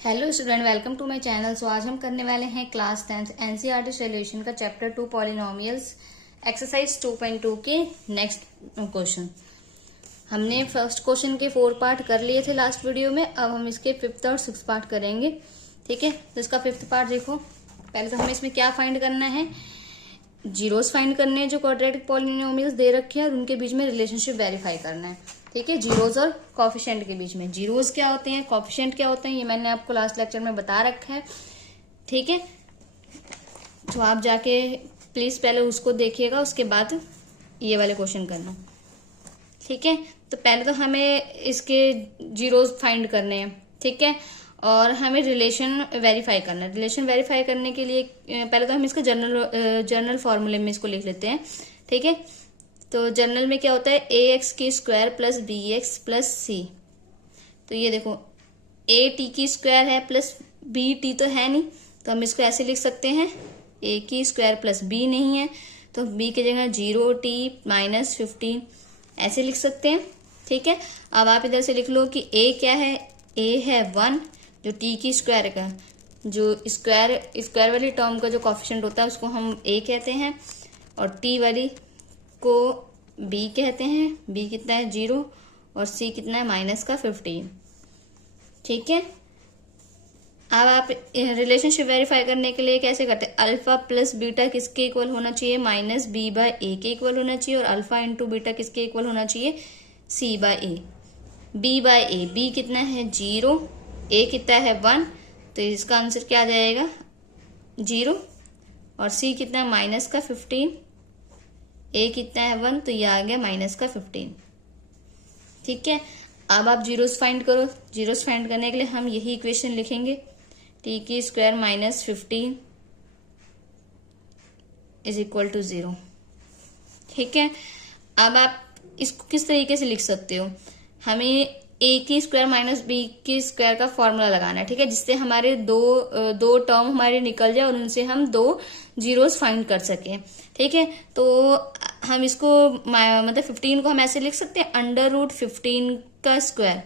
Hello student, welcome to my channel. So आज हम करने वाले हैं क्लास 10th एनसीईआरटी सॉल्यूशन का चैप्टर 2 पॉलिनोमियल्स एक्सरसाइज 2.2 के नेक्स्ट क्वेश्चन। हमने फर्स्ट क्वेश्चन के 4 पार्ट कर लिए थे लास्ट वीडियो में। अब हम इसके 5th और 6th पार्ट करेंगे। ठीक है, तो इसका 5th पार्ट देखो। पहले तो हमें इसमें क्या फाइंड करना है, जीरोस फाइंड करने हैं जो क्वाड्रेटिक पॉलिनोमियल्स दे रखे हैं और उनके बीच में रिलेशनशिप वेरीफाई करना है। ठीक है, जीरोस और कॉफिशिएंट के बीच में जीरोस क्या होते हैं, कॉफिशिएंट क्या होते हैं, ये मैंने आपको लास्ट लेक्चर में बता रखा है। ठीक है, तो आप जाके प्लीज पहले उसको देखिएगा, उसके बाद ये वाले क्वेश्चन करना। ठीक है, तो पहले तो हमें इसके जीरोस फाइंड करने हैं। ठीक है, और हमें रिलेशन वेरीफाई करना है। रिलेशन वेरीफाई करने के लिए पहले तो हम इसका जनरल फॉर्मूले में इसको लिख लेते हैं। ठीक है, तो जनरल में क्या होता है, ए एक्स की square plus B X plus C. तो ये देखो, ए टी की स्क्वायर है प्लस बी टी तो है नहीं, तो हम इसको ऐसे लिख सकते हैं, ए की स्क्वायर प्लस बी नहीं है तो बी की जगह 0t माइनस 15 ऐसे लिख सकते हैं। ठीक है, अब आप इधर से लिख लो कि ए क्या है, ए है 1, जो टी की स्क्वायर का जो स्क्वायर वाली टर्म का जो कॉफिशिएंट होता है उसको हम ए कहते हैं, और टी वाली को बी कहते हैं। बी कितना है 0 और सी कितना है माइनस का 15। ठीक है, अब आप रिलेशनशिप वेरीफाई करने के लिए कैसे करते हैं, अल्फा प्लस बीटा किसके इक्वल होना चाहिए, माइनस बी बाय ए के इक्वल होना चाहिए, और अल्फा इंटू बीटा किसके इक्वल होना चाहिए, सी बाय ए। बी बाय ए, बी कितना है 0, ए कितना है 1, तो इसका आंसर क्या आ जाएगा 0, और सी कितना है माइनस का 15, ए कितना है 1, तो ये आ गया माइनस का 15। ठीक है, अब आप जीरोस फाइंड करो। जीरोस फाइंड करने के लिए हम यही इक्वेशन लिखेंगे, टी की square minus 15 is equal to 0। ठीक है, अब आप इसको किस तरीके से लिख सकते हो, हमें ए की स्क्वायर माइनस बी की स्क्वायर का फॉर्मूला लगाना है। ठीक है, जिससे हमारे दो टर्म हमारे निकल जाए और उनसे हम 2 जीरोस फाइंड कर सके। ठीक है, तो हम इसको मतलब 15 को हम ऐसे लिख सकते हैं, अंडर रूट 15 का स्क्वायर।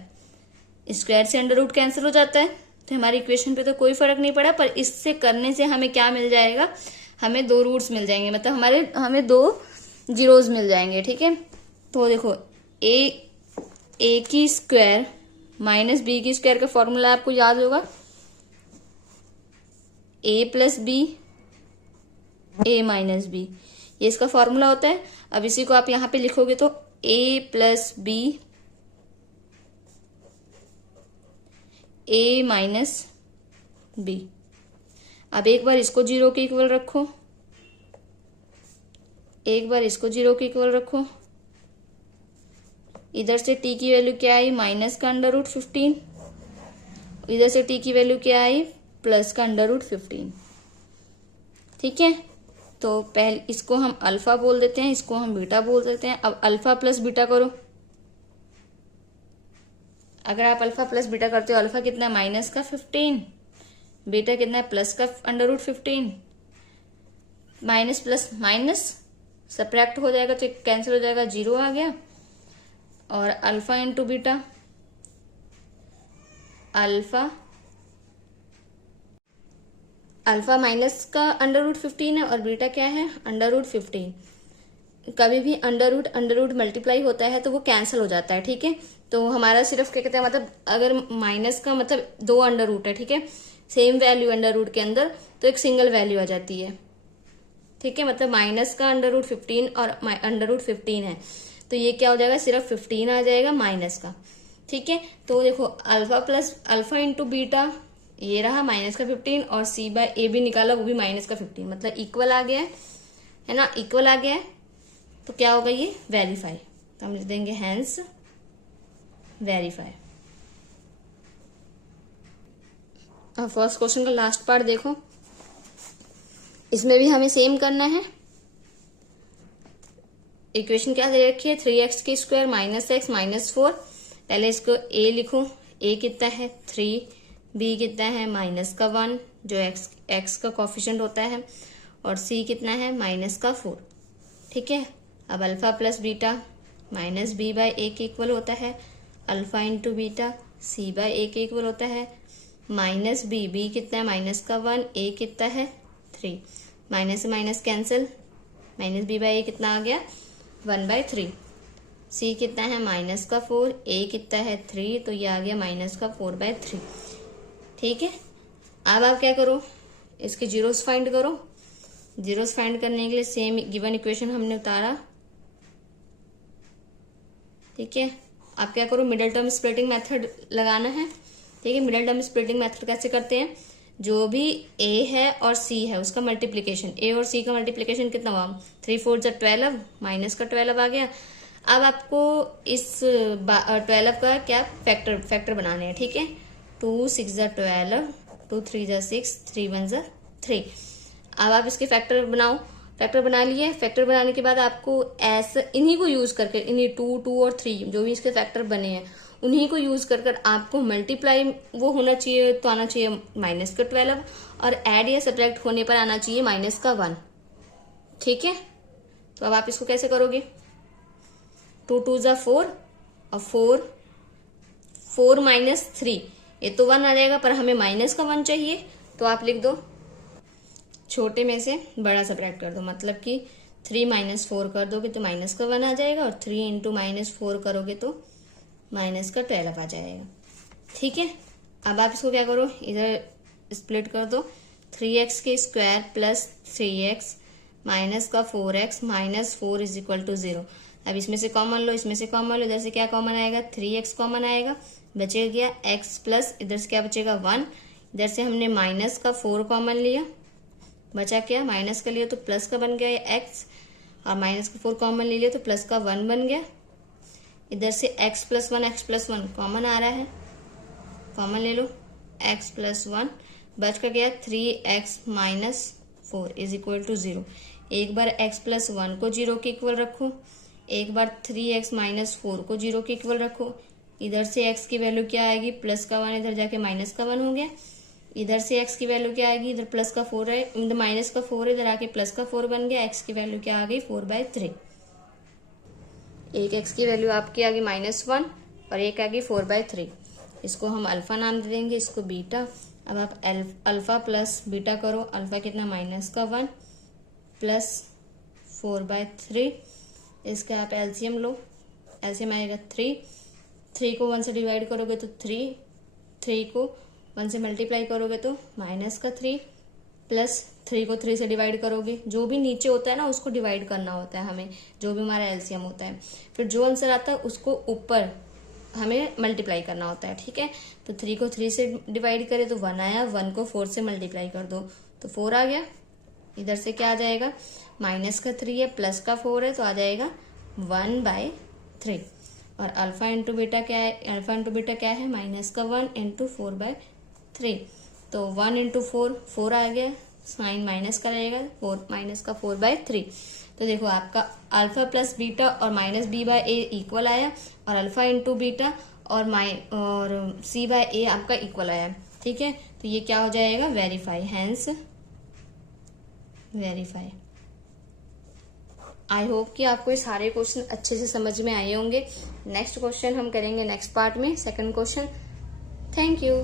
स्क्वायर से अंडर रूट कैंसिल हो जाता है, तो हमारी इक्वेशन पे तो कोई फर्क नहीं पड़ा, पर इससे करने से हमें क्या मिल जाएगा, हमें 2 रूट्स मिल जाएंगे, मतलब हमें 2 जीरोस मिल जाएंगे। ठीक है, तो देखो ए की स्क्वायर माइनस बी की स्क्वायर का फॉर्मूला आपको याद होगा, ए प्लस बी ए माइनस बी, ये इसका फॉर्मूला होता है। अब इसी को आप यहां पे लिखोगे तो ए प्लस बी ए माइनस बी। अब एक बार इसको 0 के इक्वल रखो, एक बार इसको 0 के इक्वल रखो, इधर से t की वैल्यू क्या आई, माइनस का अंडर रूट 15, इधर से t की वैल्यू क्या आई, प्लस का अंडर रूट 15। ठीक है, तो पहले इसको हम अल्फा बोल देते हैं, इसको हम बीटा बोल देते हैं। अब अल्फा प्लस बीटा करो, अगर आप अल्फा प्लस बीटा करते हो, अल्फा कितना है माइनस का 15, बीटा कितना है प्लस का under root 15, minus plus minus subtract हो जाएगा तो कैंसिल हो जाएगा, 0 आ गया। और alpha into beta, alpha minus का अंडर रूट 15 है और बीटा क्या है अंडर रूट 15। कभी भी अंडर रूट मल्टीप्लाई होता है तो वो कैंसिल हो जाता है। ठीक है, तो हमारा सिर्फ क्या कहते हैं, मतलब अगर माइनस का मतलब 2 अंडर रूट है, ठीक है, सेम वैल्यू अंडर रूट के अंदर, तो एक सिंगल वैल्यू आ जाती है। ठीक है, मतलब माइनस का अंडर रूट 15 और अंडर रूट 15 है, तो ये क्या हो जाएगा, सिर्फ 15 आ जाएगा माइनस का। ठीक है, तो देखो अल्फा इंटू बीटा ये रहा माइनस का 15, और सी बाय ए भी निकाला, वो भी माइनस का 15, मतलब इक्वल आ गया है ना, इक्वल आ गया है। तो क्या होगा, ये वेरीफाई, तो हम लिख देंगे हैंस वेरीफाई। अब फर्स्ट क्वेश्चन का लास्ट पार्ट देखो, इसमें भी हमें सेम करना है। इक्वेशन क्या दे रखी है, 3x की स्क्वायर माइनस एक्स माइनस 4। पहले इसको a लिखो, a कितना है 3, b कितना है माइनस का 1 जो x का कॉफिशिएंट होता है, और c कितना है माइनस का 4। ठीक है, अब alpha plus beta minus b by a के इक्वल होता है, alpha into beta c by a के इक्वल होता है, माइनस बी, बी कितना है माइनस का 1, ए कितना है 3, माइनस से minus cancel, minus B by A कितना आ गया 1/3। सी कितना है माइनस का 4, ए कितना है 3, तो ये आ गया माइनस का 4/3। ठीक है, अब आप क्या करो, इसके जीरोस फाइंड करो। जीरोस फाइंड करने के लिए सेम गिवन इक्वेशन हमने उतारा। ठीक है, आप क्या करो, मिडिल टर्म स्प्लिटिंग मेथड लगाना है। ठीक है, मिडिल टर्म स्प्लिटिंग मेथड कैसे करते हैं, जो भी ए है और सी है उसका मल्टीप्लीकेशन, ए और सी का मल्टीप्लीकेशन कितना हुआ 3 4 जा 12, माइनस का 12 आ गया। अब आपको इस 12 का क्या फैक्टर बनाने हैं। ठीक है, 2 6 जा 12, 2 3 जा 6, 3 1 जा 3। अब आप इसके फैक्टर बनाओ। फैक्टर बना लिए, फैक्टर बनाने के बाद आपको ऐसे इन्हीं को यूज करके, इन्हीं 2 2 और 3 जो भी इसके फैक्टर बने हैं उन्हीं को यूज कर आपको मल्टीप्लाई वो होना चाहिए, तो आना चाहिए माइनस का 12, और ऐड या सब्ट्रैक्ट होने पर आना चाहिए माइनस का 1। ठीक है, तो अब आप इसको कैसे करोगे, 2 2 जा 4 और 4 माइनस 3, ये तो 1 आ जाएगा, पर हमें माइनस का 1 चाहिए, तो आप लिख दो छोटे में से बड़ा सब्ट्रैक्ट कर दो, मतलब कि 3 माइनस 4 कर दोगे तो माइनस का 1 आ जाएगा, और 3 इंटू माइनस 4 करोगे तो माइनस का 12 आ जाएगा। ठीक है, अब आप इसको क्या करो, इधर स्प्लिट कर दो, 3x के स्क्वायर प्लस 3x माइनस का 4x minus 4 is equal to 0। अब इसमें से कॉमन लो, इसमें से कॉमन लो, इधर से क्या कॉमन आएगा 3x कॉमन आएगा, बचेगा गया x प्लस इधर से क्या बचेगा 1, इधर से हमने माइनस का 4 कॉमन लिया, बचा क्या माइनस का लिया तो प्लस का बन गया x, और माइनस का 4 कॉमन ले लिया तो प्लस का 1 बन गया। इधर से x प्लस 1 कॉमन आ रहा है, कॉमन ले लो, x प्लस 1 बच का गया 3x minus 4 is equal to 0। एक बार x प्लस 1 को 0 के इक्वल रखो, एक बार 3x माइनस 4 को 0 के इक्वल रखो। इधर से x की वैल्यू क्या आएगी प्लस का 1, इधर जाके माइनस का 1 हो गया। इधर से x की वैल्यू क्या आएगी, इधर प्लस का 4 है, इधर माइनस का 4 है, इधर आके प्लस का 4 बन गया। x की वैल्यू क्या आ गई 4/3। एक x की वैल्यू आपकी आ गई -1 और एक आ गई 4/3। इसको हम अल्फा नाम दे देंगे, इसको बीटा। अब आप अल्फा प्लस बीटा करो, अल्फा कितना माइनस का 1 प्लस 4/3। इसका आप एलसीएम लो, एलसीएम आएगा 3 को 1 से डिवाइड करोगे तो 3 को 1 से मल्टीप्लाई करोगे तो माइनस का 3 प्लस 3 को 3 से डिवाइड करोगे, जो भी नीचे होता है ना उसको डिवाइड करना होता है हमें, जो भी हमारा एलसीएम होता है। फिर जो आंसर आता है उसको ऊपर हमें मल्टीप्लाई करना होता है। ठीक है, तो 3 को 3 से डिवाइड करे तो 1 आया, 1 को 4 से मल्टीप्लाई कर दो तो 4 आ गया। इधर से क्या आ जाएगा, माइनस का 3 है प्लस का 4 है तो आ जाएगा 1/3। और अल्फा इंटू बीटा क्या है, अल्फा इंटू बीटा क्या है माइनस का 1 इंटू 4/3। तो 1 इंटू 4 आ गया, साइन माइनस का रहेगा, 4 माइनस का 4/3। तो देखो आपका अल्फा प्लस बीटा और माइनस b/a इक्वल आया, और अल्फा इंटू बीटा और c/a आपका इक्वल आया। ठीक है, तो ये क्या हो जाएगा verify, hence verify. I hope कि आपको ये सारे क्वेश्चन अच्छे से समझ में आए होंगे। नेक्स्ट क्वेश्चन हम करेंगे नेक्स्ट पार्ट में, सेकंड क्वेश्चन। Thank you.